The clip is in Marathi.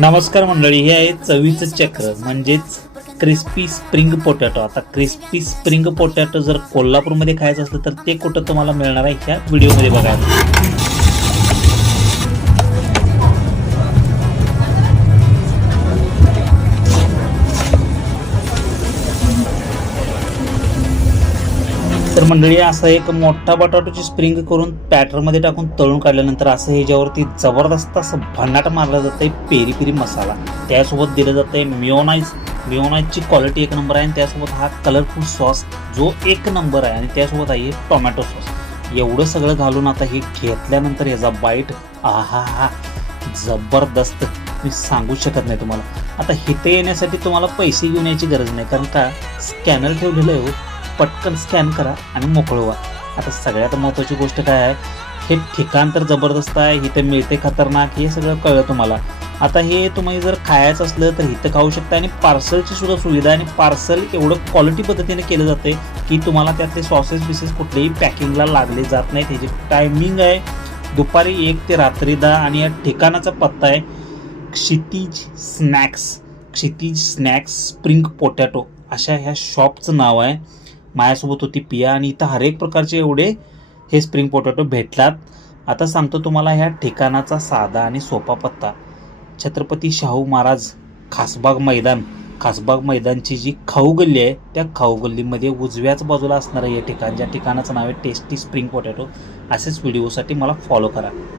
नमस्कार मंडळी, हे आहे चवीचं चक्र म्हणजेच क्रिस्पी स्प्रिंग पोटॅटो. आता क्रिस्पी स्प्रिंग पोटॅटो जर कोल्हापूरमध्ये खायचं असलं तर ते कुठं तुम्हाला मिळणार आहे ह्या व्हिडिओमध्ये बघायला. तर मंडळी, असं एक मोठा बटाटोची स्प्रिंग करून बॅटरमध्ये टाकून तळून काढल्यानंतर असं ह्याच्यावरती जबरदस्त असं भन्नाट मारलं जातं आहे पेरी पेरी मसाला. त्यासोबत दिलं जातं आहे मिओनाईजची क्वालिटी एक नंबर आहे आणि त्यासोबत हा कलरफुल सॉस जो एक नंबर आहे आणि त्यासोबत आहे टोमॅटो सॉस. एवढं सगळं घालून आता हे घेतल्यानंतर याचा बाईट आहा जबरदस्त, मी सांगू शकत नाही तुम्हाला. आता इथे येण्यासाठी तुम्हाला पैसे घेऊन यायची गरज नाही, कारण का स्कॅनर ठेवलेलं आहे. पटकन स्कॅन करा आणि मोकळं व्हा. आता सगळ्यात महत्त्वाची गोष्ट काय आहे, हे ठिकाण तर जबरदस्त आहे, इथं मिळते खतरनाक, हे सगळं कळलं तुम्हाला. आता हे तुम्ही जर खायचं असलं तर इथं खाऊ शकता आणि पार्सलची सुद्धा सुविधा आहे. आणि पार्सल एवढं क्वालिटी पद्धतीने केलं जाते की तुम्हाला त्यातले सॉसेस बिसेस कुठलेही पॅकिंगला लागले जात नाही. त्याची टायमिंग आहे दुपारी 1 ते रात्री 10 आणि या ठिकाणाचा पत्ता आहे क्षितिज स्नॅक्स स्प्रिंग पोटॅटो, अशा ह्या शॉपचं नाव आहे. माझ्यासोबत होती पिया आणि इथं हर एक प्रकारचे एवढे हे स्प्रिंग पोटॅटो भेटतात. आता सांगतो तुम्हाला ह्या ठिकाणाचा साधा आणि सोपा पत्ता. छत्रपती शाहू महाराज खासबाग मैदानची जी खाऊ गल्ली आहे त्या खाऊ गल्लीमध्ये उजव्याच बाजूला असणारं हे ठिकाण, ज्या ठिकाणाचं नाव आहे टेस्टी स्प्रिंग पोटॅटो. असेच व्हिडिओसाठी मला फॉलो करा.